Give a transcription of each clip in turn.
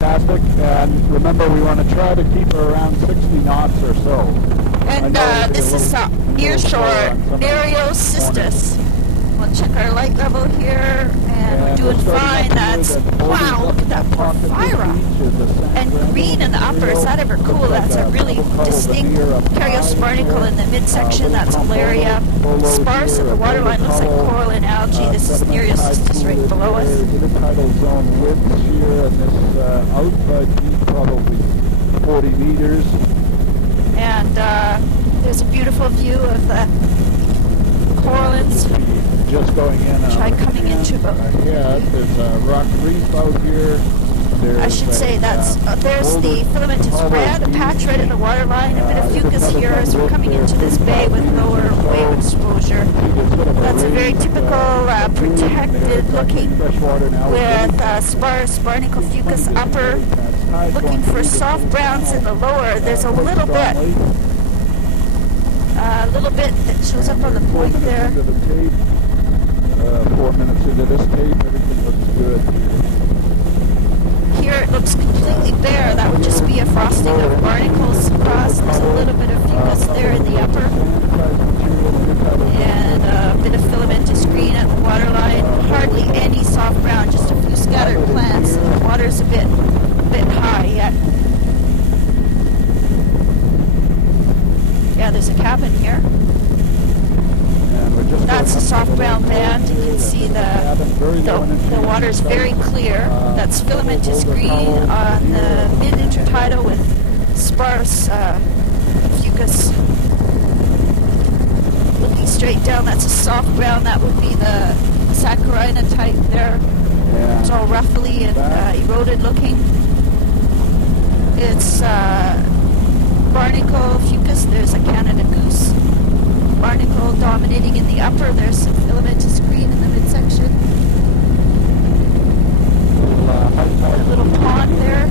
Fantastic, and remember we want to try to keep her around 60 knots or so. And this is nearshore, Nereocystis. We'll check our light level here, and we're doing fine. That's, wow, look at that Porphyra. And green in the upper, is that ever cool? That's a really distinct Caryosparnicle in the midsection, that's Alaria. Sparse in the waterline, looks like coral and algae. This is Nereocystis right below us. Intertidal zone widths here, and this outside deep probably 40 meters. And there's a beautiful view of the corallines. Just going in. Try coming into ahead. There's a rock reef out here. I should say that's there's the filamentous red, a patch right in the waterline, a bit of fucus here as we're coming into this bay with lower wave exposure. That's a very typical protected looking with sparse barnacle fucus upper. Looking for soft browns in the lower. There's a little bit that shows up on the point there. 4 minutes into this tape, everything looks good. Here it looks completely bare. That would just be a frosting of barnacles across. There's a little bit of fucus there in the upper. And a bit of filamentous green at the waterline. Hardly any soft brown, just a few scattered plants. The water's a bit high yet. Yeah, there's a cabin here. That's a soft brown band. You can see the water's very clear. That's filamentous green on the mid-intertidal with sparse fucus. Looking straight down, that's a soft brown. That would be the Saccharina type there. It's all ruffly and eroded looking. It's barnacle fucus. There's a Canada goose. Barnacle dominating in the upper. There's some filamentous green in the midsection. A little pond there.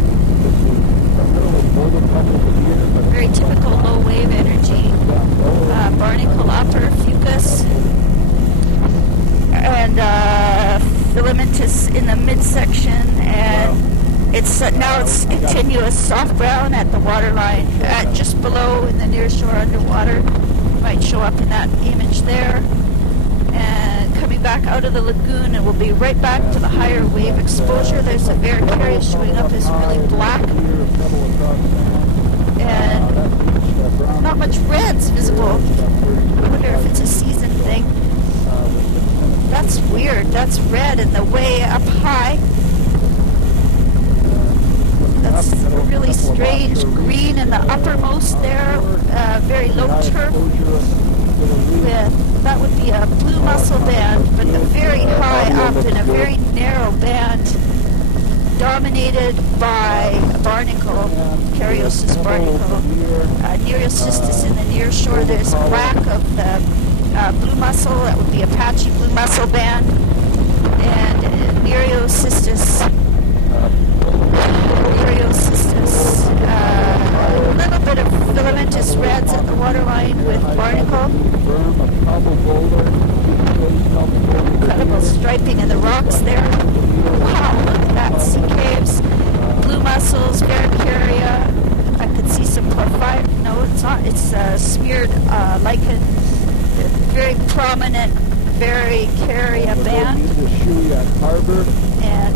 Very typical low wave energy. Barnacle upper, fucus. And filamentous in the midsection. And it's now it's continuous soft brown at the waterline, just below in the nearshore underwater. Might show up in that image there. And coming back out of the lagoon, it will be right back to the higher wave exposure. There's a Varicaria showing up as really black. And not much red's visible. I wonder if it's a season thing. That's weird. That's red and the way up high. That's really strange green in the uppermost there, very low turf. That would be a blue mussel band, but very high up in a very narrow band, dominated by a barnacle, Caryosys barnacle. Nereocystis in the near shore. There's black of the blue mussel, that would be a patchy blue mussel band, and Nereocystis. A little bit of filamentous reds at the waterline with barnacle. Incredible striping in the rocks there. Wow, look at that. Sea caves, blue mussels, Varicaria. I could see some porphyra. No, it's not. It's smeared lichen. Very prominent Varicaria band. And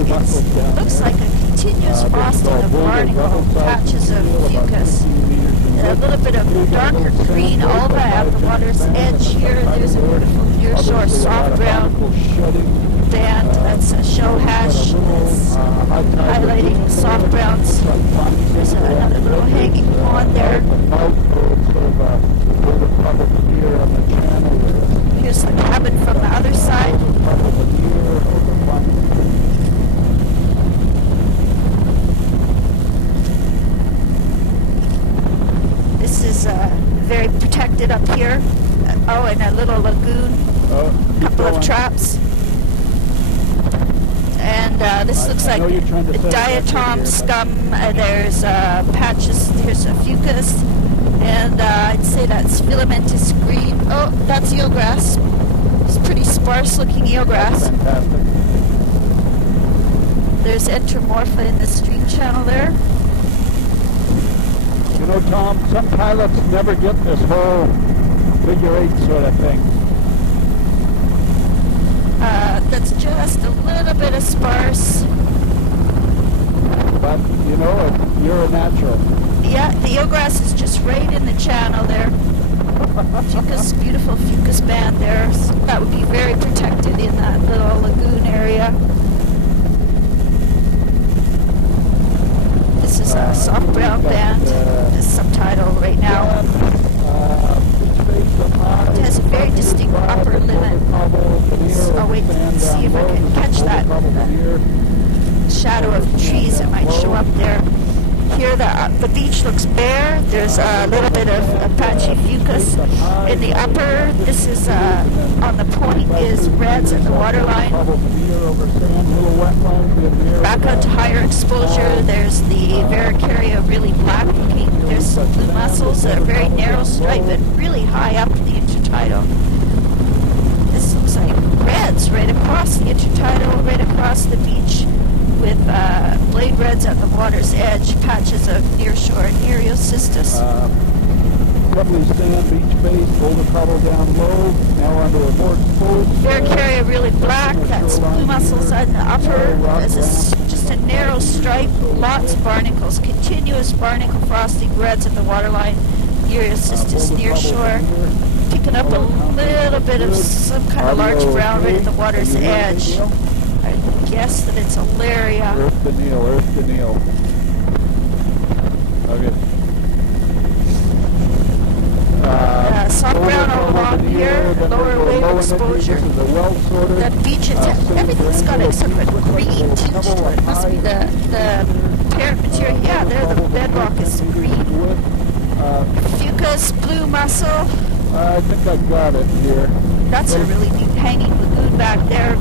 it looks like a continuous frosting of barnacle, patches of fucus. A little bit of darker green alba at the water's edge here. There's a beautiful nearshore soft brown band. That's a shell hash. That's highlighting the soft browns. There's another little hanging pond there. Here's the cabin from the other side. This is very protected up here. Oh, and a little lagoon. A couple of traps. And this looks like diatom scum. There's patches. Here's a fucus. And I'd say that's filamentous green. Oh, that's eelgrass. It's pretty sparse looking eelgrass. there's Entomorpha in the stream channel there. You know, Tom, some pilots never get this whole figure 8 sort of thing. That's just a little bit of sparse. But, you know, you're a natural. Yeah, the eelgrass is just right in the channel there. Fucus, beautiful fucus band there. So that would be very protected in that little lagoon area. This is a soft brown band, the subtitle right now. It has a very distinct upper limit. So I'll wait to see if I can catch that shadow of the trees that might show up there. Here the beach looks bare. There's a little bit of Apache fucus in the upper. This is on the point is reds at the waterline. Back onto higher exposure, there's the Varicaria, really black looking. There's some blue mussels, a very narrow stripe and really high up the intertidal. This looks like reds right across the intertidal, right across the beach, with blade reds at the water's edge, patches of nearshore Nereocystis. Lovely sand, beach base, boulder cobble down low, now onto a more exposed. Varicaria really black, that's blue mussels on the upper. There's just a narrow stripe, lots of barnacles, continuous barnacle frosting reds at the waterline, Nereocystis nearshore. Picking up a little bit of some kind of large brown right at the water's edge. I guess that it's Alaria. Earth Daniil, Earth Daniil. Okay. Soft brown all along here, lower wave exposure. The beach, everything's got a sort of a green tinge to it. It must be the parent material. Yeah, there the bedrock is green. Fucus, blue mussel. I think I got it here. That's a really neat hanging lagoon back there.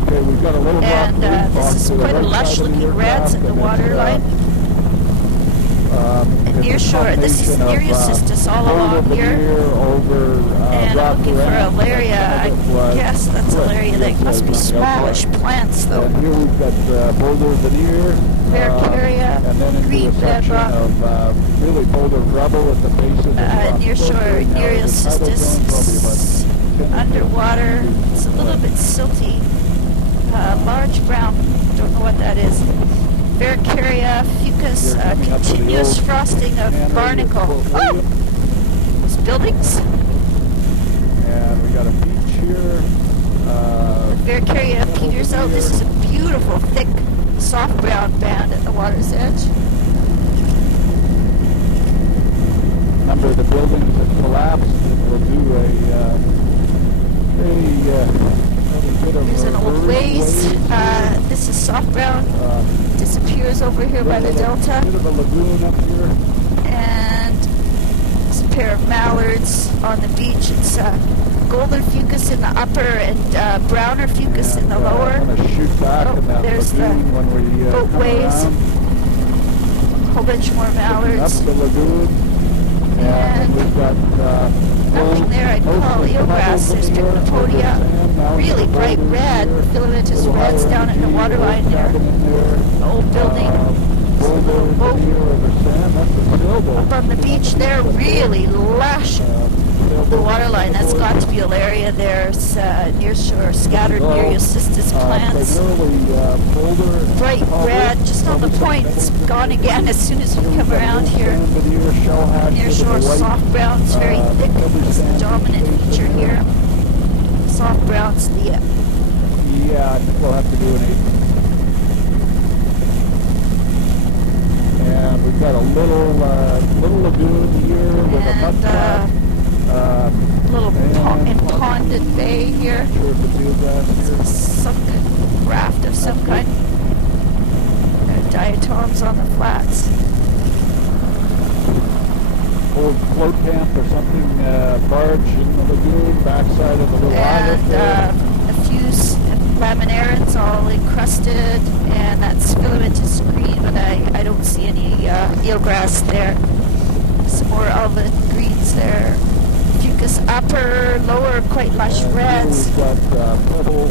Okay, we've got a little and this is quite a lush looking reds at the waterline. And near shore, this is Nereocystis all along here. And I'm looking for Alaria. I guess that's Alaria. They must be smallish plants though. And here we've got boulder veneer. Varicaria, green bedrock. Really boulder rubble at the base of the rock. Near shore, Nereocystis. Underwater, it's a little bit silty. Large brown, don't know what that is. Varicaria, fucus, continuous frosting of barnacle. Oh! Those buildings. And we got a beach here. Varicaria peters out. This is a beautiful, thick, soft brown band at the water's edge. A number of the buildings that collapsed, and we'll do There's an old ways. This is soft brown. Disappears over here by the delta. Bit of a lagoon up here. And there's a pair of mallards on the beach. It's golden fucus in the upper and browner fucus in the lower. I'm going to shoot back in that there's the when we boatways. A whole bunch more mallards. Up the lagoon. And we've got nothing there I'd call eelgrass. There's Picropodia, really bright red, filamentous reds down at the waterline there. The old building, there's a little boat. Up on the beach there, really lush. The waterline, that's got to be Alaria. There's near shore scattered Nereocystis plants. Bright red, just on the point. It's gone again as soon as we come around here. Near shore soft brown, it's very thick. It's the dominant feature here. Soft brown's the... Yeah, I think we'll have to do an 8. And we've got a little lagoon here with a mud little imponded bay here. Some raft of some kind. Diatoms on the flats. Old float camp or something, barge in the lagoon, backside of the little islet there. A few laminarians all encrusted, and that's filamentous green, but I don't see any eelgrass there. Some more alba greens there. Fucus upper, lower, quite lush And reds. here we've got pebble,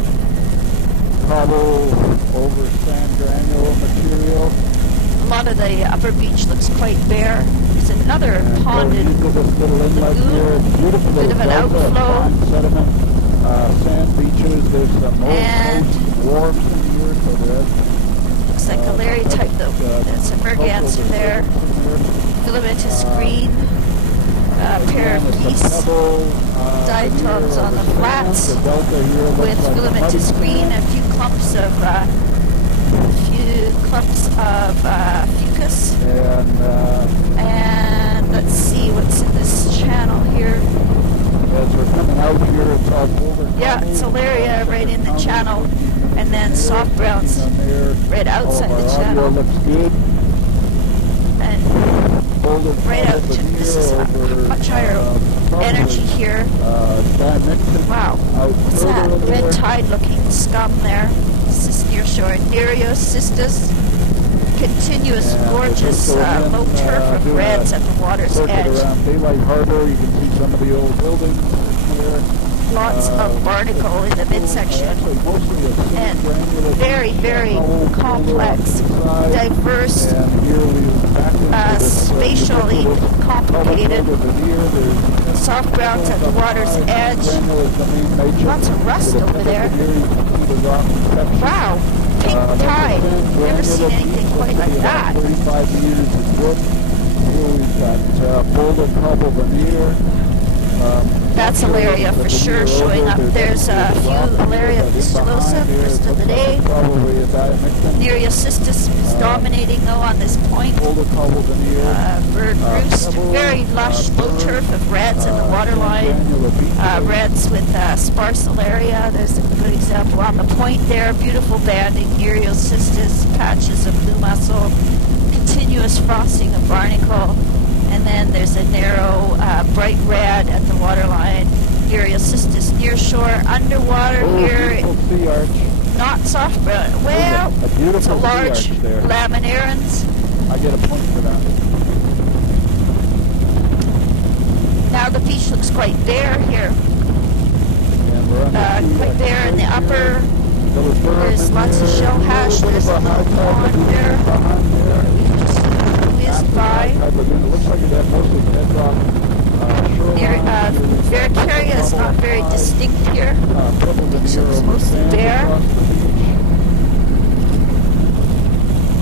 cobble over sand granule material. A lot of the upper beach looks quite bare. There's another And ponded going into this little inlet lagoon. here, beautiful Bit of an delta of outflow. fine sediment, sand beaches. There's some And- old wharfs in here, so there's Looks like a Larry type though. There's a merganser there. Filamentous green. Pair of geese. Diatoms on the flats with filamentous green. A few clumps of fucus. And let's see what's in this channel here. As we're coming out here, it's all Boulder. Yeah, it's Alaria right in the channel, and then soft browns right outside the channel. Looks good. And Boulder right out to, this is a much higher energy here. Wow, what's that? Red tide looking scum there. This is near shore. Nereocystis. Continuous, gorgeous low turf of reds at the water's edge. Around Daylight Harbor, you can see some of the old buildings here. Lots of barnacle in the midsection. And very, very complex, diverse, spatially complicated. Soft browns at the water's edge. Lots of rust over there. Wow, pink tide. Never seen anything quite like that. 35 years is good. Here we've got Boulder Cobble Veneer. That's Alaria for sure showing up. There's a few Alaria fistulosa, first of the day. Nereocystis is dominating though on this point. Bird roost, very lush low turf of reds in the waterline. Reds with sparse Alaria. There's a good example on the point there. Beautiful banding, Nereocystis, patches of blue mussel, continuous frosting of barnacle. And then there's a narrow, bright red at the waterline. Nereocystis near shore, underwater here. Sea arch. Not soft brown. Well, it's a large laminarans. I get a point for that. Now the beach looks quite bare here. And we're under Quite bare in the upper. There's lots of shell hash. There's a little pond there. Whizzed by. It looks like it had mostly bedrock. Varicaria is not very distinct here. Looks mostly bare.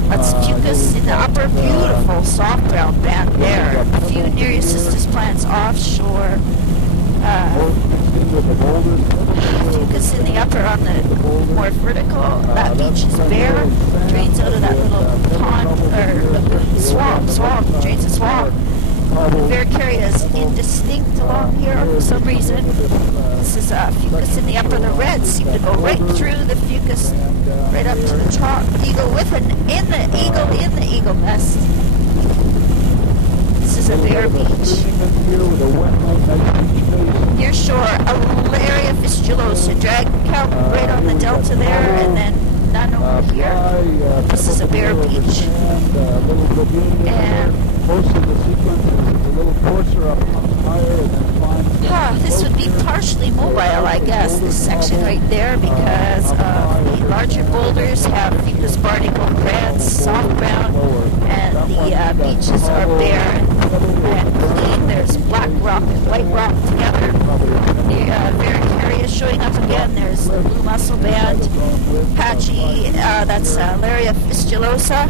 That's fucus in the upper. Beautiful soft brown band there. A few Nereocystis plants offshore. Fucus in the upper on the more vertical. That beach is bare. Drains out of that little pond or lagoon. Swamp. Drains a swamp. Varicaria is indistinct along here for some reason. This is fucus in the upper. The reds seem to go right through the fucus, right up to the top. Eagle with in the eagle nest. This is a bare beach. Near shore, Alaria fistulosa, drag kelp right on the delta there, and then none over here. This is a bare beach. And most of the sequence is a little coarser up higher and then climbs. this would be partially mobile, I guess, this section right there, because the larger boulders have fucus barnacle reds, soft brown, and the beaches are bare and clean. There's black rock and white rock together. The Varicaria showing up again. There's the blue mussel band, patchy, that's Alaria fistulosa.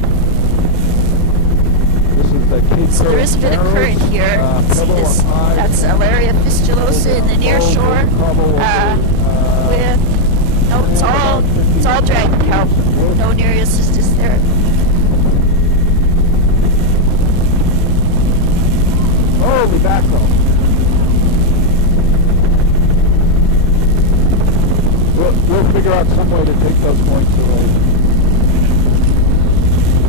So there is a bit of current here. You can see this. That's Alaria fistulosa in the near shore. It's all dragon kelp. No Nereocystis there. Holy mackerel. We'll figure out some way to take those points away.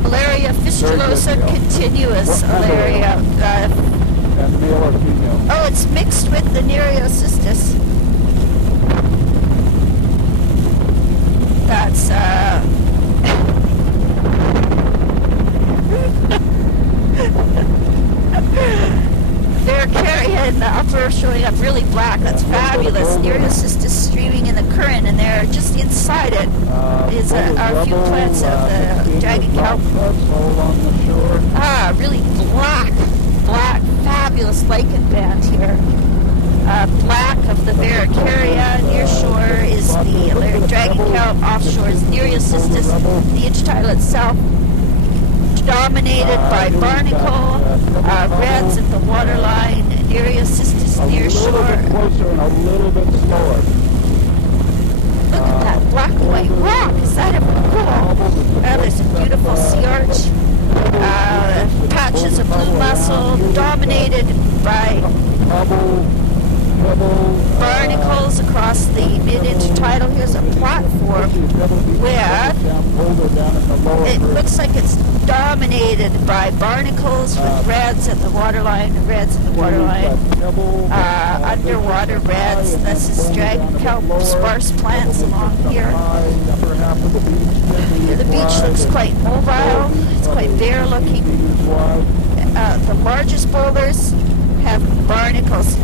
Alaria fistulosa continuous. Alaria. And male or female? Oh, it's mixed with the Nereocystis. That's Varicaria in the upper showing up really fabulous Nereocystis streaming in the current, and there just inside it is a few plants of the dragon kelp. Really black, fabulous lichen band here. Black of the Varicaria, near shore is the dragon kelp, offshore is Nereocystis, the intertidal itself dominated by barnacle, reds at the waterline, Nereocystis near shore. Look at that black and white rock, is that ever cool? There's a beautiful sea arch. Patches of blue mussel dominated by barnacles across the mid-intertidal. Here's a platform where it looks like it's dominated by barnacles with reds at the waterline, underwater reds. This is dragon kelp, sparse plants along here. The beach looks quite mobile, it's quite bare looking. The largest boulders have barnacles.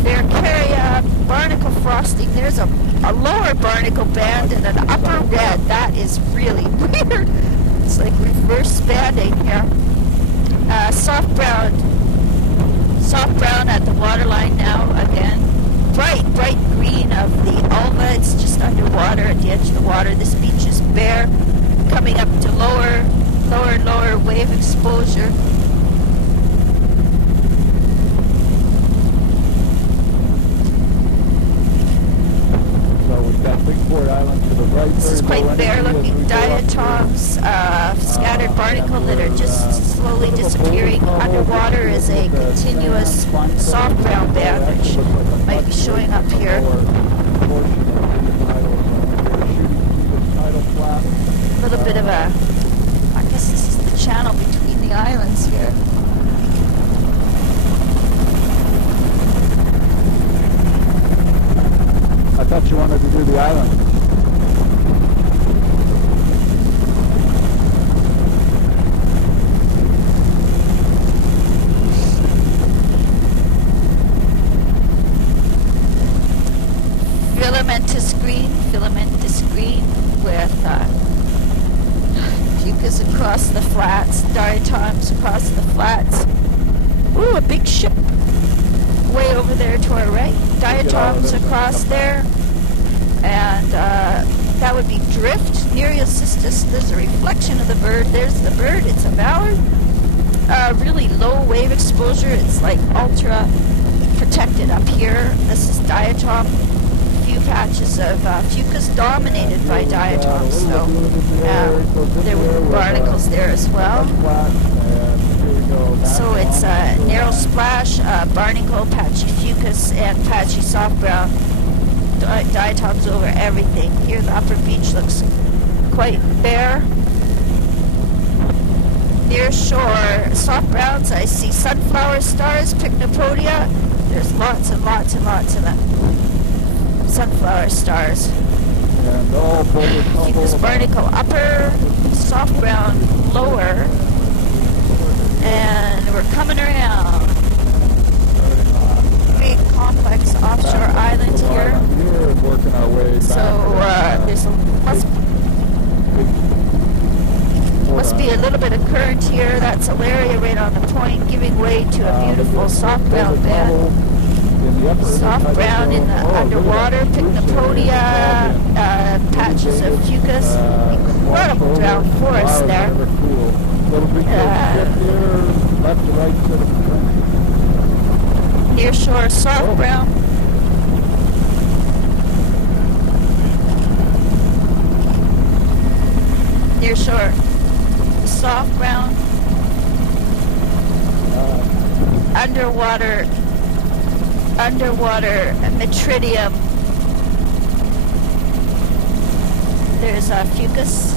Varicaria, barnacle frosting. There's a lower barnacle band and an upper red. That is really weird. It's like reverse banding here. Soft brown at the waterline now again. Bright green of the ulva. It's just underwater at the edge of the water. This beach is bare, coming up to lower wave exposure. This is quite bare-looking diatoms, scattered barnacle that are just slowly disappearing. Underwater is a continuous soft brown band which might be showing up here. A little bit of a, I guess this is the channel between the islands here. I thought you wanted to do the island. Filamentous green with fucus across the flats, diatoms across the flats. Ooh, a big ship way over there to our right. Diatoms across there. And that would be drift. Nereocystis, there's a reflection of the bird. There's the bird, it's a mallard. Really low wave exposure. It's like ultra protected up here. This is diatom. A few patches of fucus dominated by diatoms. So there were barnacles there as well. So it's a narrow splash, barnacle, patchy fucus, and patchy soft brown. Diatoms over everything. Here the upper beach looks quite bare. Near shore, soft browns, I see sunflower stars, Pycnopodia. There's lots and lots and lots of them. Sunflower stars. Fucus barnacle upper, soft brown lower. And we're coming around. Big complex offshore island here. So there's must be a little bit of current here. That's Alaria right on the point, giving way to a beautiful soft brown band. Soft brown in the underwater, Pycnopodia, patches of fucus, incredible brown forest there. Near shore, soft brown. Near shore, soft brown. Underwater Metridium. There's a fucus.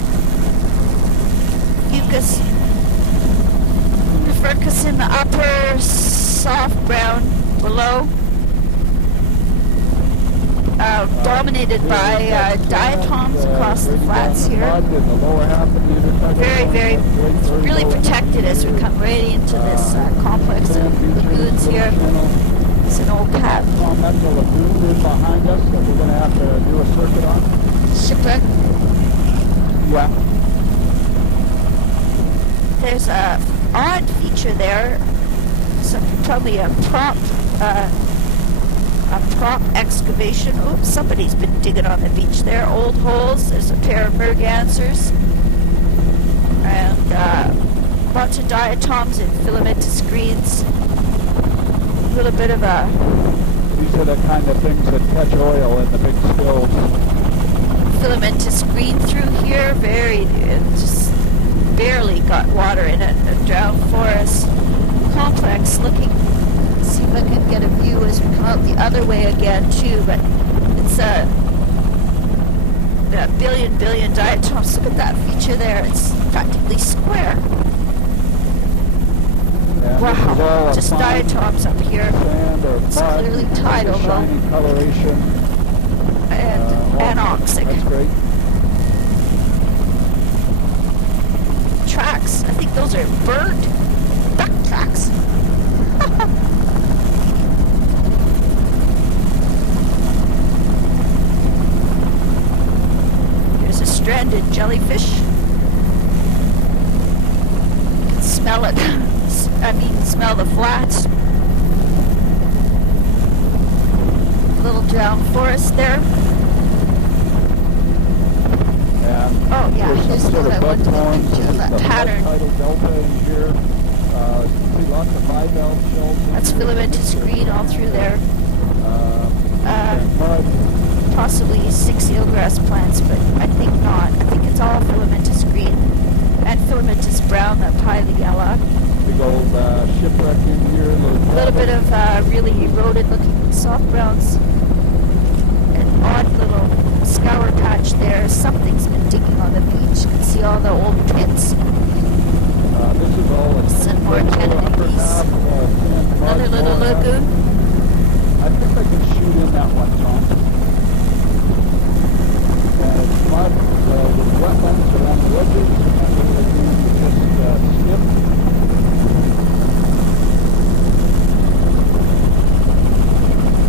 Furcus in the upper, soft brown below. dominated by diatoms across the flats here. Very, very, it's really protected as we come right into this complex of lagoons here. It's an old cat. That's a lagoon behind us that we're going to have to do a circuit on. Shipwreck. Yeah. There's a odd feature there. Probably a prop excavation. Oh, somebody's been digging on the beach there. Old holes. There's a pair of mergansers. And lots of diatoms and filamentous greens. A little bit of a... These are the kind of things that catch oil in the big spills. Filamentous green through here. Very, just barely got water in it. A drowned forest complex looking. See if I can get a view as we come out the other way again too, but it's a billion diatoms. Look at that feature there. It's practically square. Yeah, wow, just diatoms up here. It's clearly tidal though. And anoxic. That's great. Tracks. I think those are bird duck tracks. There's a stranded jellyfish. You can smell it. Smell the flats. Little drowned forest there. Oh yeah, here's what I want to picture of that pattern. That's filamentous green all through there. Possibly 6 eelgrass plants, but I think not. I think it's all filamentous green and filamentous brown up high the yellow. Big old shipwreck in here. A little bit of really eroded looking soft browns. An odd little scour patch there. Something's been digging on the beach. You can see all the old pits. This is all some more Kennedys. Another little lagoon. I think I can shoot in that one, Tom. It's mud with wetlands around the edges, and the lagoon just skipped.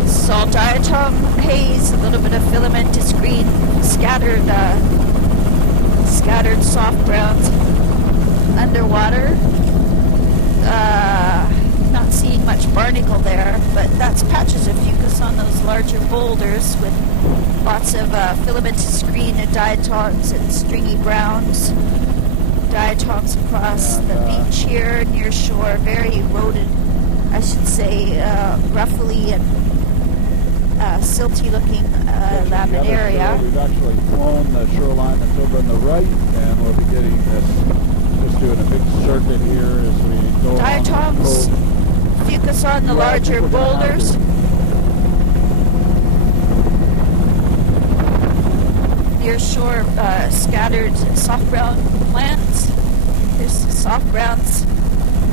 Salt diatom haze, a little bit of filamentous green, scattered soft browns underwater. Not seeing much barnacle there, but that's patches of fucus on those larger boulders with lots of filamentous green and diatoms and stringy browns. Diatoms across the beach here near shore, very eroded, I should say, roughly and silty looking laminaria. We've actually flown the shoreline that's over on the right, and we'll be getting this, just doing a big circuit here as we go diatoms, fucus on the larger boulders. Near shore, scattered soft brown plants. There's soft browns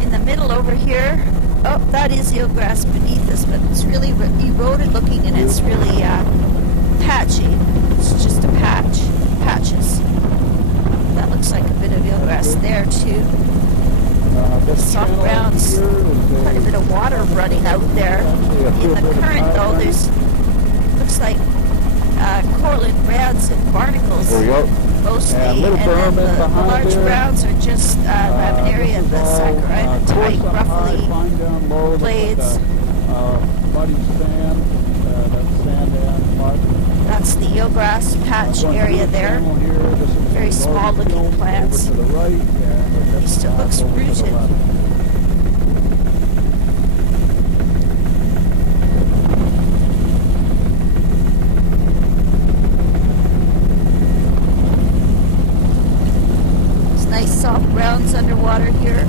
in the middle over here. Oh, that is eelgrass beneath us, but it's really eroded looking and it's really patchy. It's just a patches. That looks like a bit of eelgrass there too. Soft browns, quite a bit of water running out there. In the current though, there's, looks like coralline browns and barnacles mostly, and then the large browns are just laminaria and the saccharina type, roughly blades. Muddy sand, that's sand and mud. That's the eelgrass patch area there. Very small looking plants. It still looks rooted. Nice soft browns underwater here.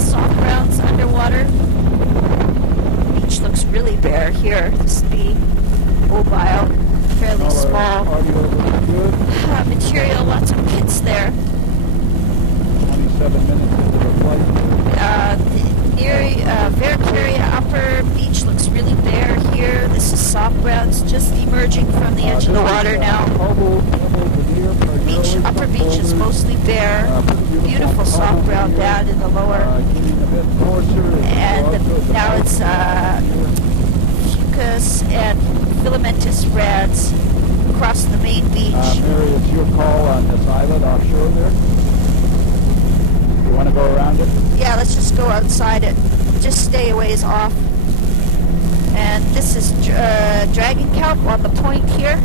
Soft browns underwater. Beach looks really bare here. This would be mobile, fairly small. Material, lots of pits there. 27 minutes into the flight. Near upper beach looks really bare here. This is soft grounds just emerging from the edge of the water now. Beach, upper beach is mostly bare. Beautiful soft ground down in the lower. And now it's fucus and filamentous reds across the main beach. Mary, it's your call on this island offshore there. You want to go around it? Yeah, let's just go outside it. Just stay a ways off. And this is dragon kelp on the point here.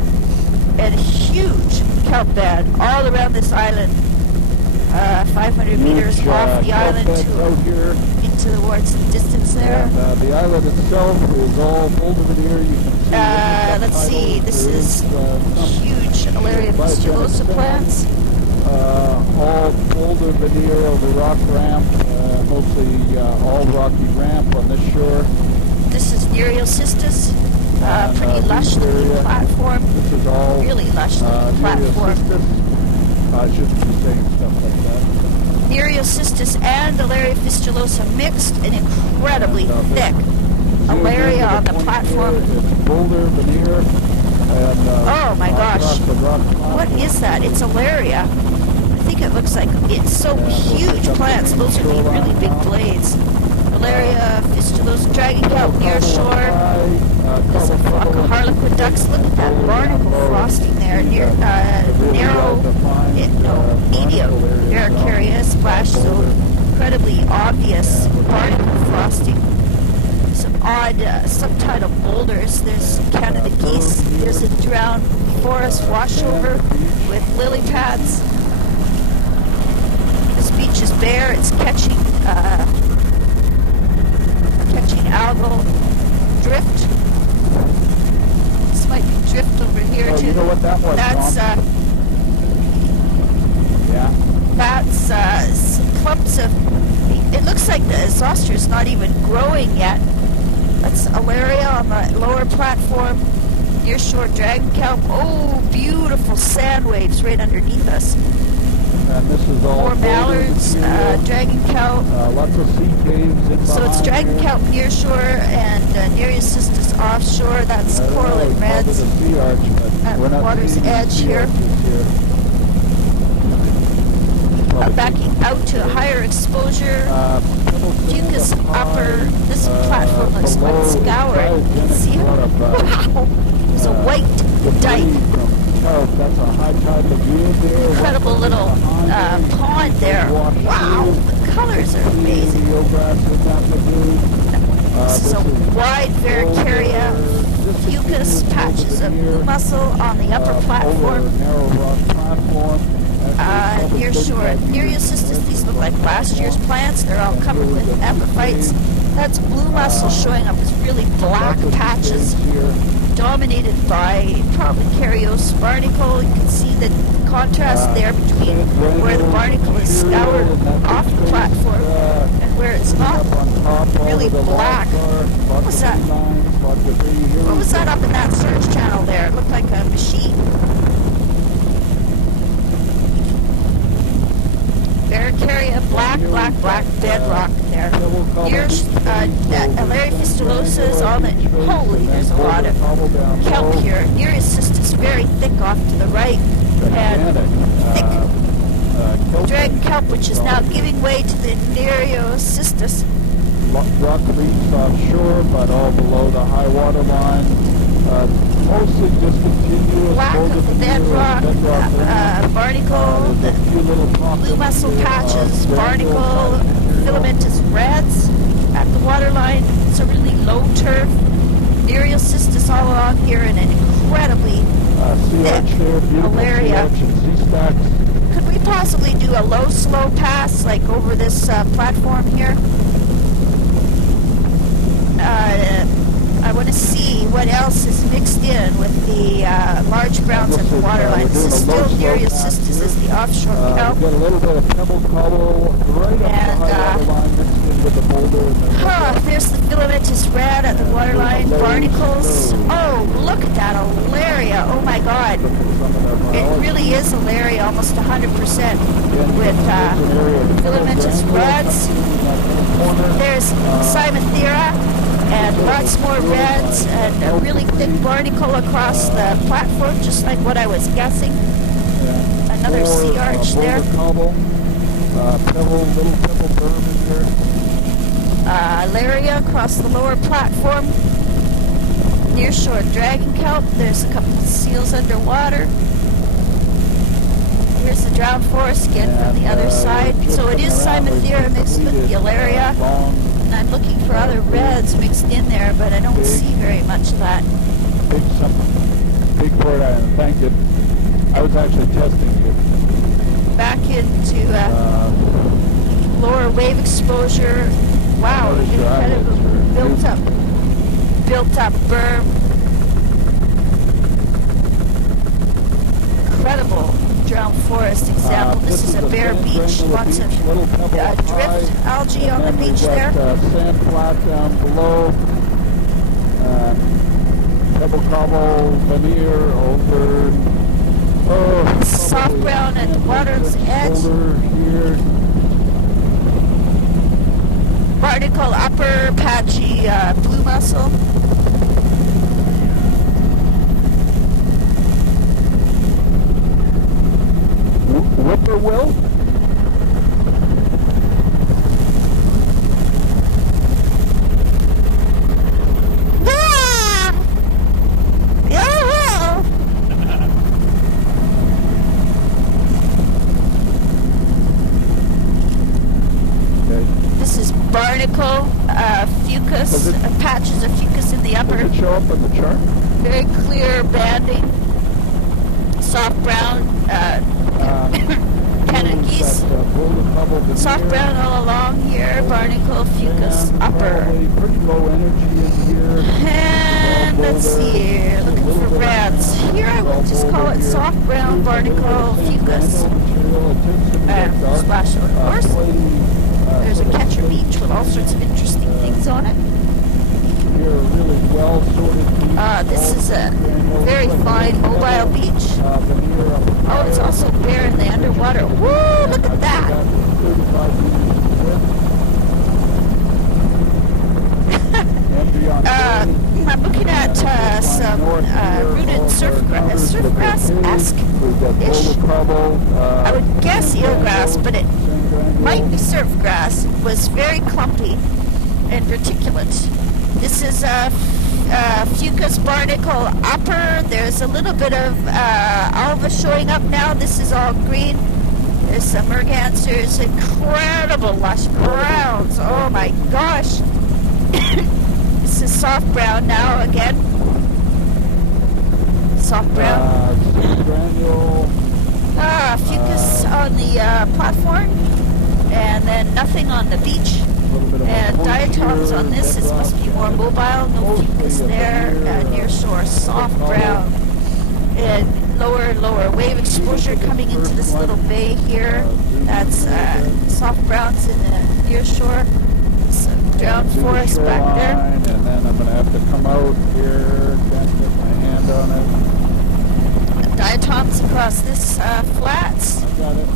And a huge kelp bed all around this island. 500 meters off the island into towards the distance there. And, the island itself is all boulder veneer. You can see. Let's see. This is huge Alaria fistulosa plants. All boulder veneer over rock ramp, mostly all rocky ramp on this shore. This is Nereocystis, pretty lush looking platform. This is all really lush looking platform. I shouldn't be saying stuff like that. Nereocystis and Alaria fistulosa mixed and incredibly thick. Alaria on the platform. It's boulder veneer. And, oh my gosh. What is that? It's Alaria. I think it looks like it's so huge plants. Those are the really big blades. Alaria fistulosa, dragon kelp near shore. There's a flock of harlequin ducks. Look at that barnacle frosting there. Near medium Araucaria splash zone. Incredibly obvious barnacle frosting. Some odd subtidal boulders. There's Canada geese. There's a drowned forest washover with lily pads. This beach is bare. It's catching algal drift. This might be drift over here too. You know what that was? That's that's clumps of. It looks like the zoster is not even growing yet. That's Alaria on the lower platform. Near shore dragon kelp. Oh, beautiful sand waves right underneath us. And this is all more mallards, dragon kelp. Lots of sea caves in. So it's dragon kelp near shore and Nereocystis offshore. That's coral and reds at the water's edge here. Backing out to a higher exposure. Fucus upper. This platform looks like scoured. You can see it. Wow! There's a white dike. That's a high tide lagoon there. Incredible little pond there. Wow, the colors are amazing. This is a wide Varicaria, fucus, patches of blue mussel on the upper platform. Near shore, Nereocystis, these look like last year's plants. They're all covered with epiphytes. That's blue mussel showing up as really black patches, dominated by probably Carios barnacle. You can see the contrast there between where the barnacle is scoured off the platform and where it's not really black. What was that? What was that up in that surge channel there? It looked like a machine. Varicaria, black bedrock there. Here's Alaria fistulosa is all that. Holy, there's a lot of kelp here. Nereocystis very thick off to the right, and thick dragon kelp, which is now giving way to the Nereocystis. Rock reefs offshore, but all below the high water line. Mostly just continuous. Black of the bedrock, barnacle, blue mussel patches, barnacle, filamentous reds at the waterline. It's a really low turf. Nereocystis all along here in an incredibly thick Alaria. Could we possibly do a low slow pass like over this platform here? I want to see what else is mixed in with the large browns at the waterline. This is still Nereocystis as the offshore kelp. Got a little bit of pebble cobble right up the high waterline mixed in with the boulder. There's the filamentous red at the waterline. Barnacles. Oh, look at that Alaria. Oh my God. It really is Alaria, almost 100% with filamentous reds. There's Cymathera. And lots more reds and a really thick barnacle across the platform, just like what I was guessing. Another sea arch there. Cobble, little pebble berm in there. Alaria across the lower platform. Nearshore dragon kelp. There's a couple of seals underwater. Here's the drowned forest again from the other side. So it is Cymothera mixed with the Alaria. And I'm looking for other reds mixed in there, but I don't see very much of that. Big port island. Thank you. I was actually testing you. Back into lower wave exposure. Wow, incredible built up berm. Incredible drowned forest example. This is a bare beach. Lots of drift algae on the beach there. Sand flat down below. Pebble cobble veneer over. Soft brown at the water's edge. Here. Barnacle upper, patchy blue mussel. Whippoorwill. Barnacle, fucus, patches of fucus in the upper. Does it show up on the chart? Very clear banding. Soft brown, Canada geese. Soft brown all along here. Barnacle, fucus, upper. Pretty low energy in here. And let's see here, looking for reds. Here I will just call it soft brown barnacle, fucus. Splash, of course. There's a catcher beach with all sorts of interesting things on it. This is a very fine mobile beach. Oh, it's also bare in the underwater. Woo, look at that! I'm looking at some rooted surfgrass-esque-ish. I would guess eelgrass, but it might be surfgrass. It was very clumpy and reticulate. This is fucus barnacle upper. There's a little bit of alva showing up now. This is all green. There's some mergansers, incredible lush browns. Oh my gosh. This is soft brown now again. Soft brown. Fucus on the platform. And then nothing on the beach. And diatoms on this. This must be more mobile. No fucus there. Near shore, soft brown. And lower wave exposure coming into this little bay here. That's soft browns in the near shore. Some drowned forest back there. And then I'm going to have to come out here, can't get my hand on it. Diatoms across this flats. Got it.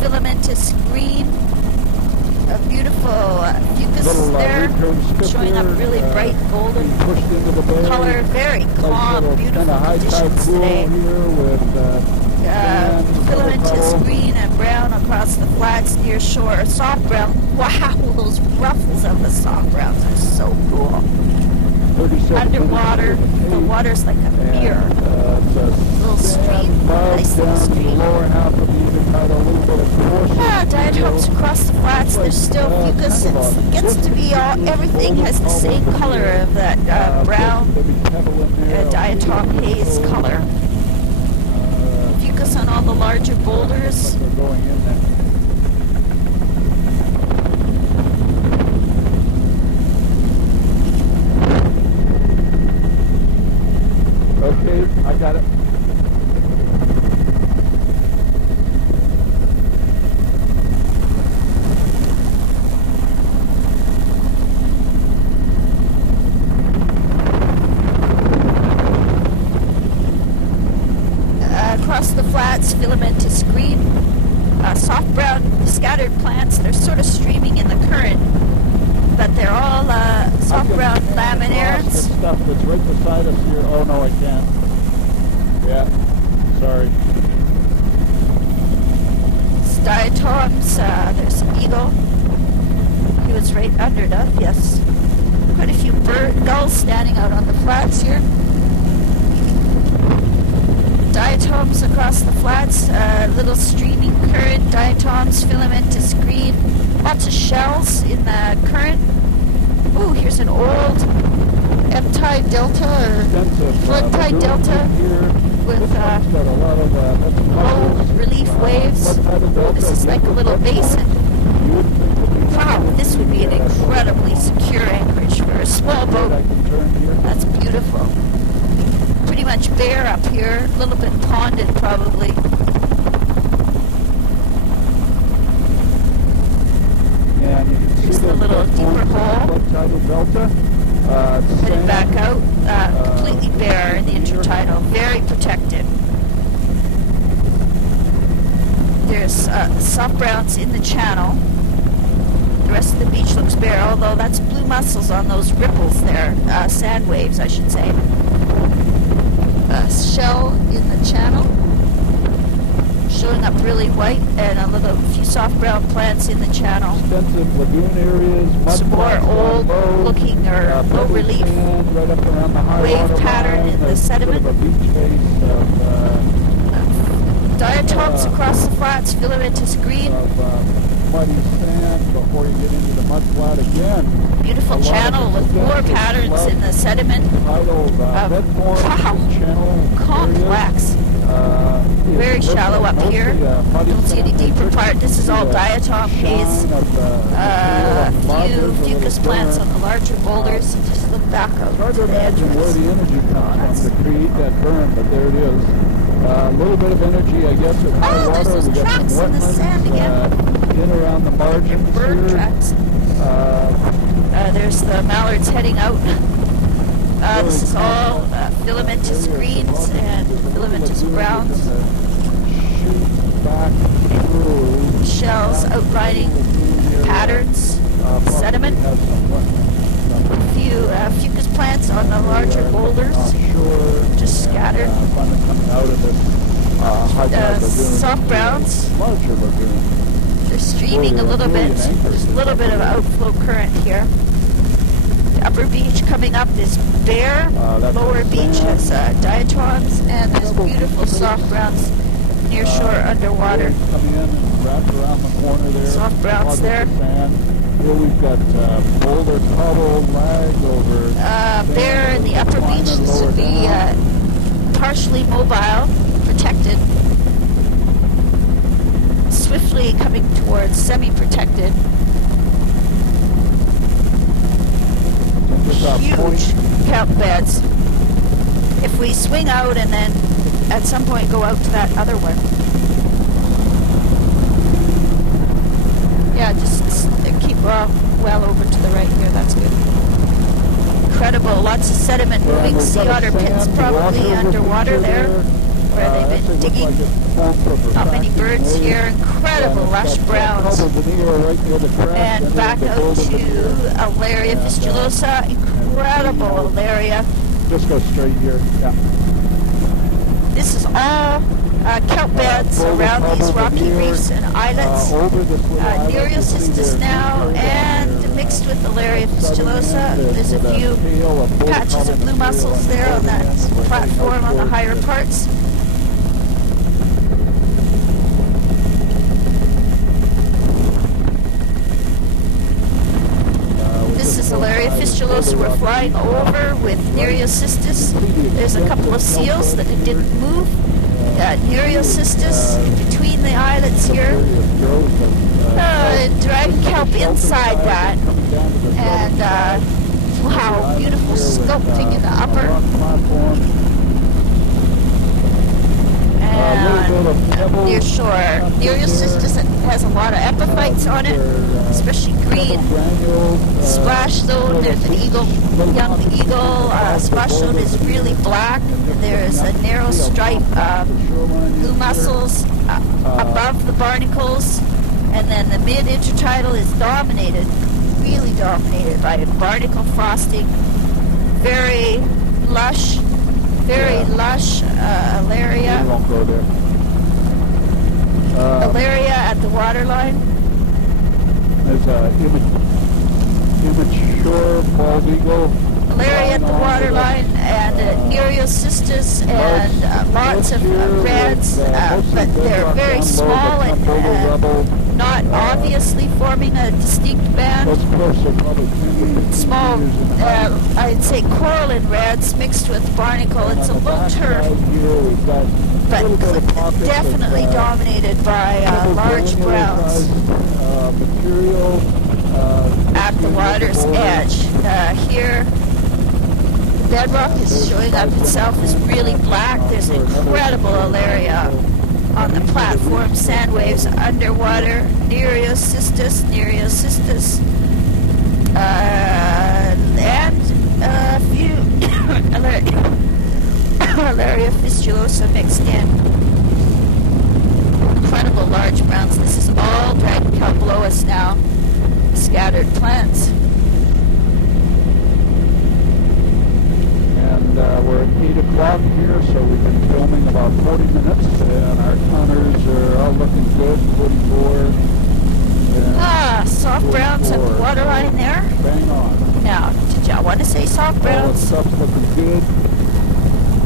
Filamentous green. A beautiful fucus there, showing up really bright golden color. Very calm, beautiful conditions today. Filamentous green and brown across the flats near shore. Soft brown. Wow, those ruffles of the soft browns are so cool. Underwater, the water's like a mirror. Little stream, nice little stream. Diatoms across the flats. There's still fucus. It gets to be everything has the same color of that brown diatom haze color. Fucus on all the larger boulders. Okay, I got it. Across the flats, filamentous green, soft brown scattered plants. They're sort of streaming in the current, but they're all Soft can brown pan across laminaires. the stuff that's right beside us here. Oh no, I can't. Yeah, sorry. Diatoms, there's an eagle. He was right underneath, yes. Quite a few gulls standing out on the flats here. Diatoms across the flats, little streaming current, diatoms, filamentous green. Lots of shells in the current. Oh, here's an old M-tide delta or flood tide delta with low relief waves. This is like a little basin. Wow, this would be an incredibly secure anchorage for a small boat. That's beautiful. Pretty much bare up here, a little bit ponded probably. Here's the little deeper hole. Headed back out, completely bare in the intertidal, very protected. There's soft browns in the channel. The rest of the beach looks bare, although that's blue mussels on those ripples there, sand waves, I should say. Shell in the channel, showing up really white, and a few soft brown plants in the channel. Extensive lagoon areas, some more old-looking or low-relief right up around the high wave pattern in the sediment. Diatoms across the flats, filamentous green. Muddy sand before you get into the mud flat again. Beautiful channel with more patterns in the sediment. Wow, complex. Very shallow up here. Don't see any deeper part. This is all diatom haze. A few fucus plants on the larger boulders. Just look back out to the entrance. Where the energy comes from to create that burn, but there it is. A little bit of energy, I guess, at high water. There's those tracks in the sand again. In around the margins bird here. Tracks. There's the mallards heading out. This is all filamentous greens and filamentous browns. Shells outlining patterns, sediment. A few fucus plants on the larger boulders, just scattered. Soft browns. They're streaming a little bit. There's a little bit of outflow current here. The upper beach coming up is bare. Lower beach has diatoms, and there's beautiful soft browns near shore underwater. Soft browns there. Here we've got boulder cobble, lag over. Bare in the upper beach. This would be partially mobile, protected. Swiftly coming towards semi-protected. Huge kelp beds. If we swing out and then at some point go out to that other one. Yeah, just keep well over to the right here. That's good. Incredible. Lots of sediment moving. Sea otter pits probably underwater there, where they've been digging. Not many birds here. Incredible lush browns. And back out to Alaria fistulosa. Incredible Alaria. Just go straight here. Yeah. This is all kelp beds around these rocky reefs and islets. Nereocystis now, and mixed with Alaria fistulosa. There's a few patches of blue mussels there on that platform on the higher parts. This is Alaria fistulosa we're flying over with Nereocystis. There's a couple of seals that didn't move. Nereocystis between the islets here. Dragon kelp inside that. And wow, beautiful sculpting in the upper. And near shore. Nereocystis has a lot of epiphytes on it, especially green. Splash zone, there's an eagle, young eagle. Splash zone is really black. There's a narrow stripe of blue mussels above the barnacles, and then the mid-intertidal is dominated really dominated by barnacle frosting. Very lush, Alaria. We won't go there. Alaria at the waterline. There's a immature bald eagle. Alaria at the waterline, and Nereocystis, and lots of reds, but they're very small and not obviously forming a distinct band. Small, I'd say coralline reds mixed with barnacle. It's a low turf, but definitely dominated by large browns at the water's edge. Here, the bedrock is showing up itself as really black. There's incredible Alaria on the platform, sand waves underwater, Nereocystis, and a few Alaria fistulosa mixed in. Incredible large browns. This is all dragon kelp below us now. Scattered plants. And we're at 8 o'clock here, so we've been filming about 40 minutes, and our counters are all looking good, 44. Soft browns at the waterline there. Bang on. Now, did y'all want to say soft All that browns? stuff's looking good.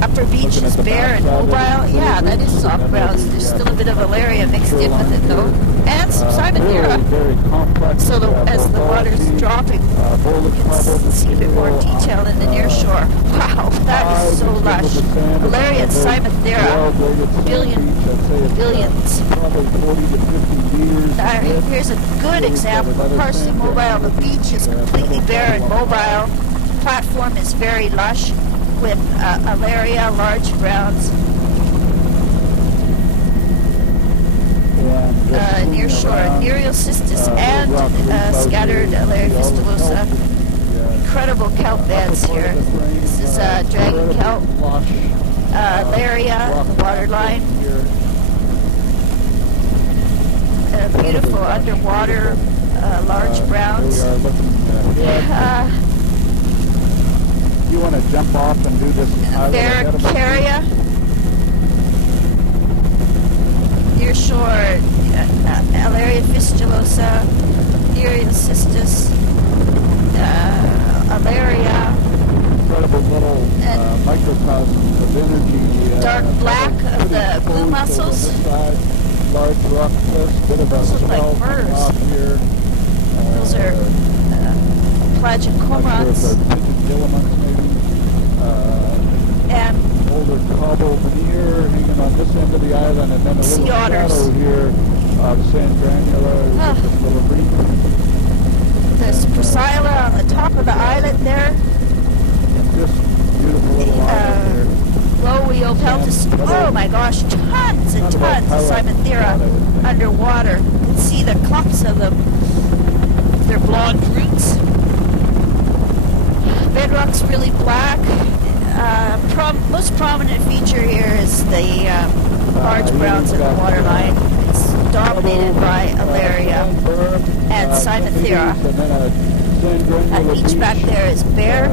Upper beach is bare and mobile. Yeah, that is soft browns. There's still a bit of Alaria mixed in with it, though. And some Simonthera. Very complex. So as the water's dropping, you can see a bit more detail in the near shore. Wow, that is so lush. Alaria and Simonthera, billions. Probably 40 to 50 meters. Here's a good example. Partially mobile. The beach is completely bare and mobile. The platform is very lush with Alaria, large browns. Near shore, Nereocystis and scattered Alaria fistulosa. Incredible kelp beds here. This is dragon kelp, Alaria, the waterline. Beautiful underwater, large browns. You want to jump off and do this? Varicaria. Near shore, Alaria fistulosa, Nereocystis, Alaria. Incredible little microcosms of energy. Dark black of the blue mussels. Large rock cliffs, bit of a Those look like swell birds. off here. Those are pelagic cormorants. And older cobble veneer hanging on this end of the island, and then a little shadow here of sand granular. This little reef. There's Priscilla on the top of the island there. Just beautiful little island here. Loeopeltis. Oh my gosh, tons and tons of Simonthera underwater. You can see the clumps of them. Their blonde roots. Bedrock's really black. Most prominent feature here is the large browns at the waterline. It's dominated by Alaria and Simonthera. That beach back there is bare,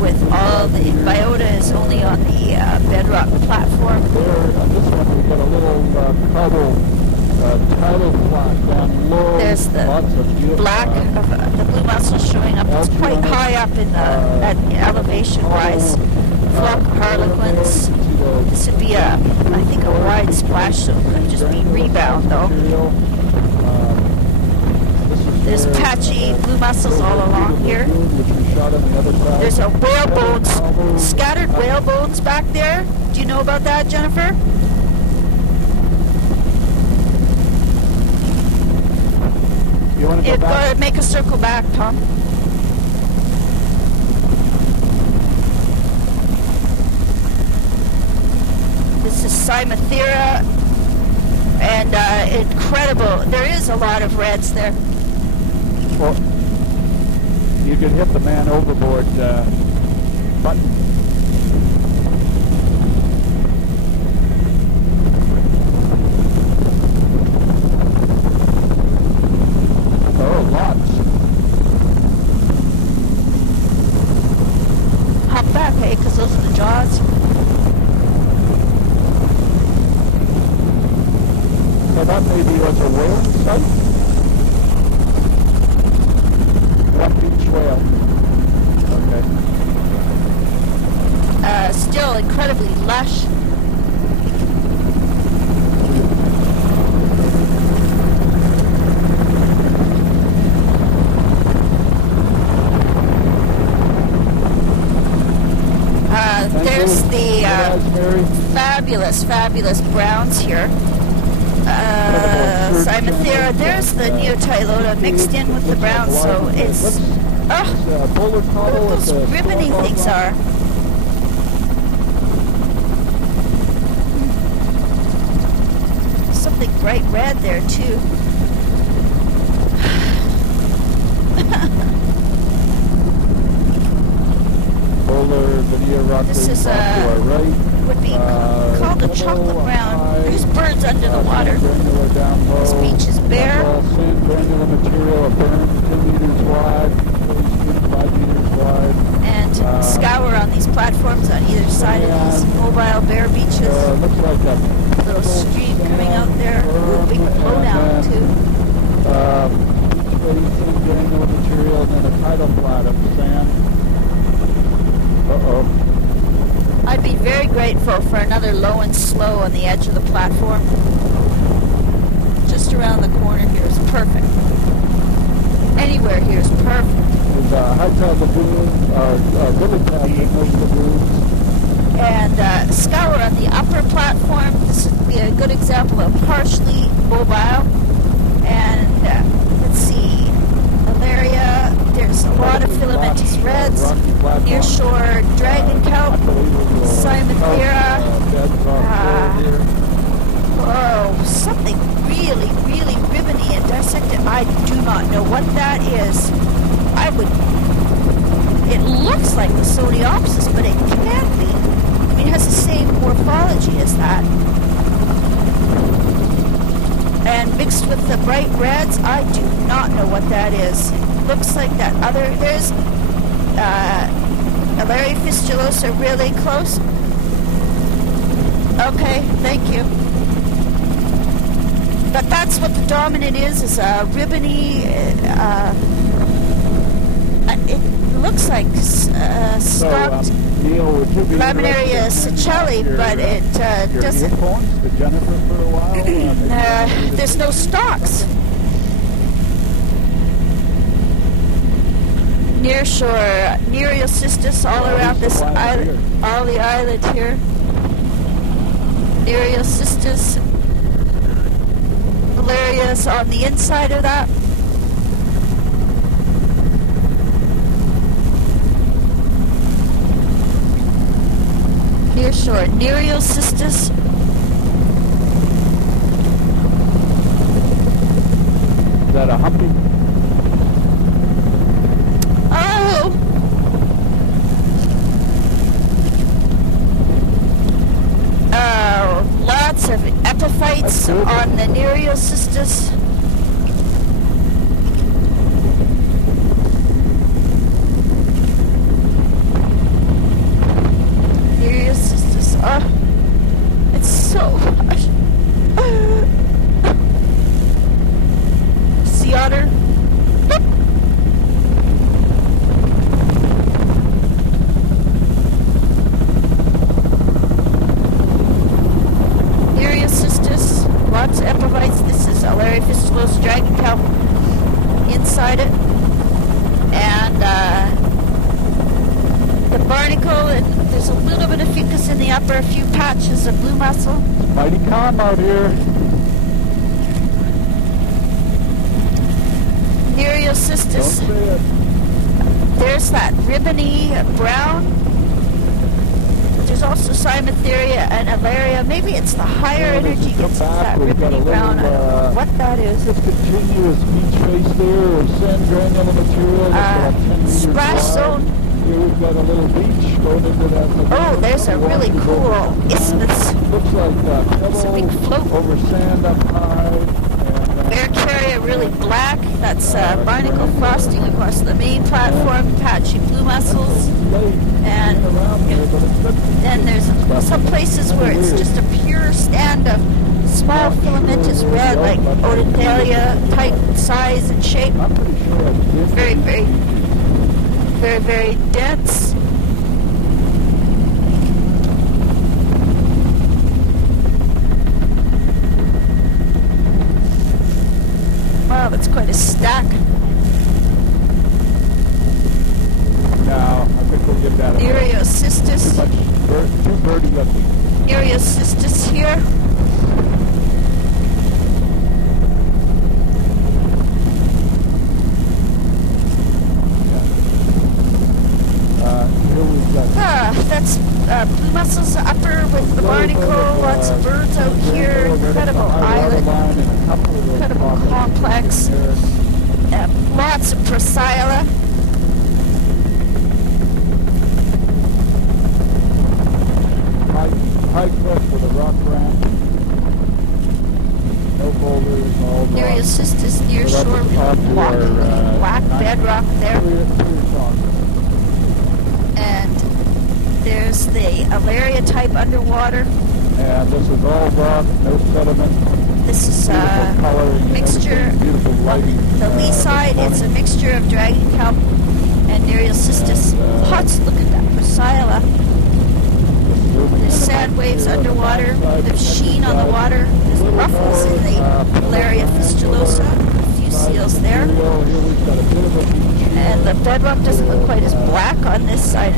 with all the biota is only on the bedrock platform. There, on this one, we've got a little cobble tidal plaque down low. There's the black of the blue mussels showing up. It's quite high up in that elevation-wise. Flock of harlequins. This would be I think a wide splash, so it could just be rebound though. There's patchy blue mussels all along here. There's a whale bones, scattered whale bones back there. Do you know about that, Jennifer? You want to go back? Make a circle back, Tom. This is Simonthera, and incredible. There is a lot of reds there. Well, you could hit the man overboard button. Oh, lots. whale in sight? One beach whale. Okay. Still incredibly lush. There's the fabulous browns here. Cymathera. There's the Neotyloda mixed in with the browns, so it's... what those ribbony things are. Something bright red there, too. This is would be called a chocolate brown. There's birds under the water. This beach is bare. Sand granular material, a berm 10 meters wide, 5 meters wide. And scour on these platforms on either side of these mobile bare beaches. Looks like a little stream coming out there. Ooh, big blowdown too. Beach basin, granular material, and then a tidal flat of sand. I'd be very grateful for another low and slow on the edge of the platform. Just around the corner here is perfect. Anywhere here is perfect. There's a high tide lagoon, lily pad in those lagoons. And scour on the upper platform. This would be a good example of partially mobile. And let's see, Alaria. There's a lot of filamentous reds, nearshore dragon kelp, Cymathera. Oh, something really ribbony and dissected. I do not know what that is. It looks like the Sodiopsis, but it can't be. I mean, it has the same morphology as that. And mixed with the bright reds, I do not know what that is. Looks like that other, there's Alaria fistulosa really close. Okay, thank you. But that's what the dominant is a ribbony, it looks like stalked Laminaria seychelles, but it doesn't. To Jennifer for a while. There's no stalks. Nearshore, Nereocystis all around this island, all the island here. Nereocystis, Alaria's on the inside of that. Nearshore, Nereocystis. Is that a humpy? Oh! Lots of epiphytes on the Nereocystis. Nereocystis. Oh, it's so lush. Sea otter. Lots of epiphytes. This is Alaria fistulosa dragon kelp inside it. And the barnacle, and there's a little bit of ficus in the upper, a few patches of blue mussel. Mighty calm out here. Nereocystis. There's that ribbony brown. There's also Cymathera and Alaria. Maybe it's the higher energy gets that ribbony brown. I don't know what that is. This continuous beach face there of sand granular material. Splash zone. Here we've got a little beach going into that. Oh, there's a really cool isthmus. Looks like it's a big float over sand up high. Bearcaria really black. That's barnacle frosting across the main platform, patchy blue mussels. And then there's some places where it's just a pure stand of small filamentous red, like Odondalia type size and shape. Very, very, very, very dense. Wow, that's quite a stack. Now, I think we'll get that. Nereocystis. Too birdie looking. Nereocystis here. Here we've got That's blue mussels upper with the barnacle. Lots of birds out here. Incredible islet. Incredible complex. Lots of Prochyla. high cliff with a rock ramp. No boulders, all rock. Nereocystis near So shore, that's up to black, our, black bedrock there. Clear talk. And there's the Alaria type underwater. And this is all rock, no sediment. This is Beautiful coloring, mixture. everything, beautiful lighting. The lee side, it's a mixture of dragon kelp and Nereocystis. Lots, look at that Prochyla. There's sand waves underwater. There's sheen on the water. There's ruffles in the Alaria fistulosa. A few seals there. And the bedrock doesn't look quite as black on this side.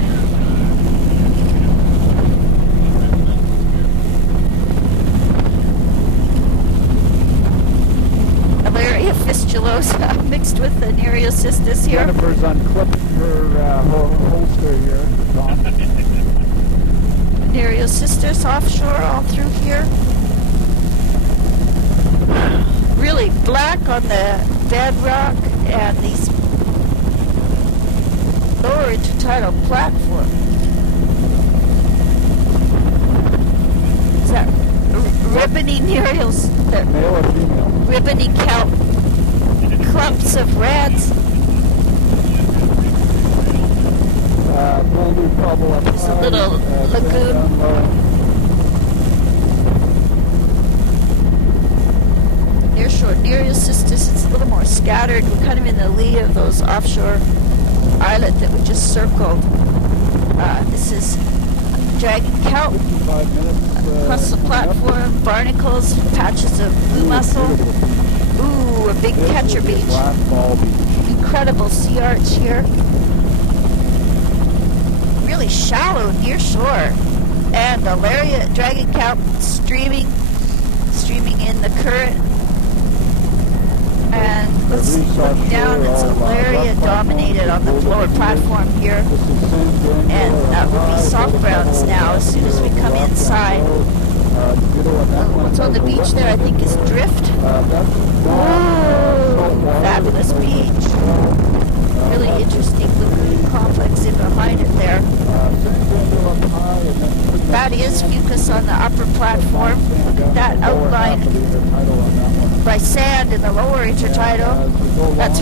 Alaria fistulosa mixed with the Nereocystis here. Jennifer's unclipping her holster here. Nereocystis offshore all through here. Really black on the bedrock and these lower intertidal platform. Is that ribbony Nereals? Male or female? Ribbony kelp. Clumps of reds. There's a little lagoon. Nearshore Nereocystis, it's a little more scattered. We're kind of in the lee of those offshore islet that we just circled. This is dragon kelp. Across the platform, barnacles, patches of blue mussel. Ooh, a big catcher beach. Incredible sea arch here. Really shallow near shore, and Alaria dragon kelp streaming in the current. And let's look down. It's Alaria dominated on the lower platform here, and ruby soft browns now. As soon as we come inside, what's on the beach there? I think is drift. Whoa, fabulous beach. Really interesting lagoon complex in behind it there. That is fucus on the upper platform. Look at that outline by sand in the lower intertidal. That's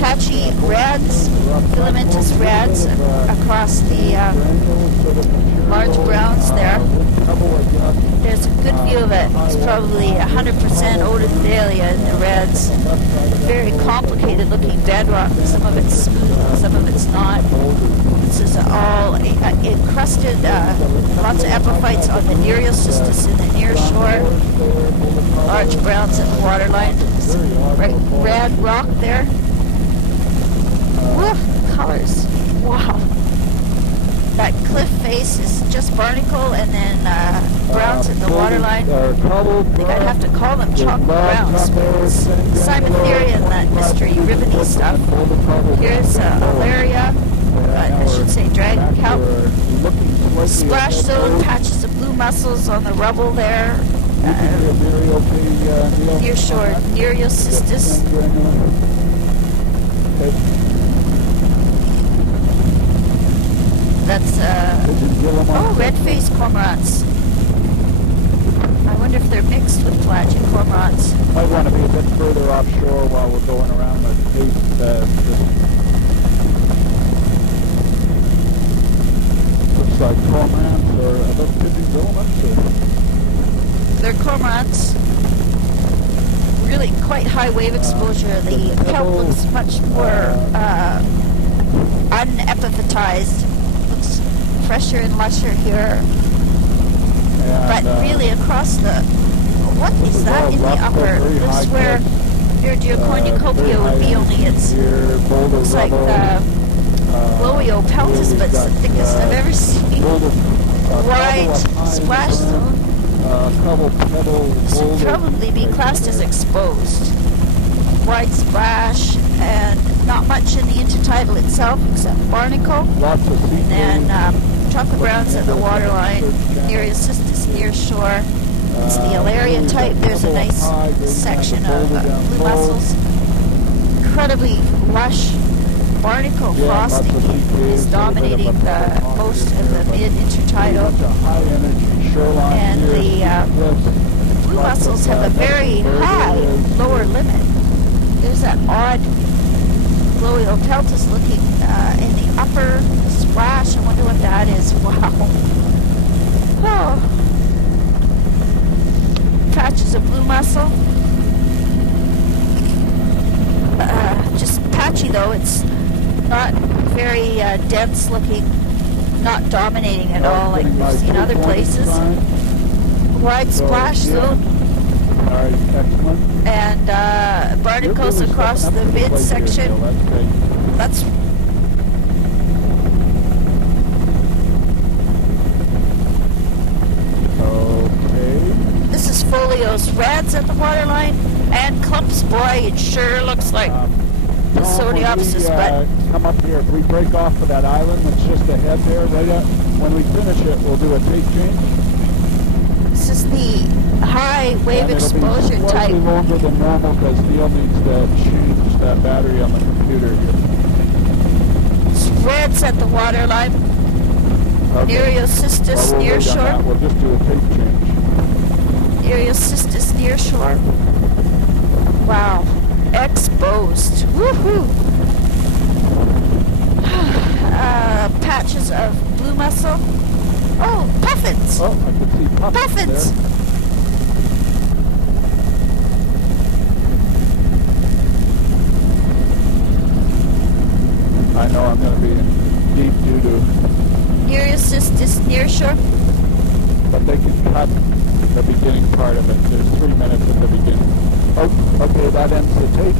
patchy reds, filamentous reds across the large browns there. There's a good view of it. It's probably 100% Odondalia in the reds. Very complicated looking bedrock. Some of it's smooth, some of it's not. This is all encrusted, lots of epiphytes on the Nereocystis in the near shore. Large browns in the waterline. Red rock there. Woo, colors. Wow. That cliff face is just barnacle and then browns in the waterline. I think I'd have to call them chocolate browns. Cymotheria and that mystery ribbony stuff. Here's Alaria. I should say dragon kelp. Splash zone, patches of blue mussels on the rubble there. Near shore, Nereocystis. That's red-faced cormorants. I wonder if they're mixed with pelagic cormorants. Might want to be a bit further offshore while we're going around the cape. Looks like cormorants or other pitching filaments. They're cormorants. Really quite high wave exposure. The kelp looks much more unepiphytized. Looks fresher and lusher here. But really across the... What is that in the upper? This is where your cornucopia would be, only it's... looks like the Glowio peltus, but it's the thickest I've ever seen. Wide splash zone. This should probably be classed as exposed. Wide splash, and not much in the intertidal itself except barnacle. And then chocolate browns at the waterline, Nereocystis near shore. It's the Alaria type. There's a nice section of blue mussels. Incredibly lush barnacle frosting is dominating most of the mid-intertidal. And the blue mussels have a very high lower limit. There's that odd Glowio peltus looking in the upper splash. I wonder what that is. Wow. Oh. Patches of blue mussel. Just patchy though. It's not very dense looking. Not dominating at all like we've seen other places. Wide splash zone. And barnacles across the midsection. That's This is Folios reds at the waterline and clumps. Boy, it sure looks like the Sodiopsis, but come up here. If we break off of that island that's just ahead there, right up, when we finish it, we'll do a tape change. This is the high wave exposure type. Slightly longer than normal because Neil needs to change that battery on the computer here. It's reds at the waterline. Okay. Nereocystis near shore. We'll just do a tape change. Nereocystis near shore. Wow. Exposed. Woohoo! Patches of blue mussel. Oh, puffins! Oh, I can see puffins! There. I know I'm going to be in deep doo-doo. Nereocystis near shore. But they can cut the beginning part of it. There's 3 minutes at the beginning. Oh, okay, that ends the tape.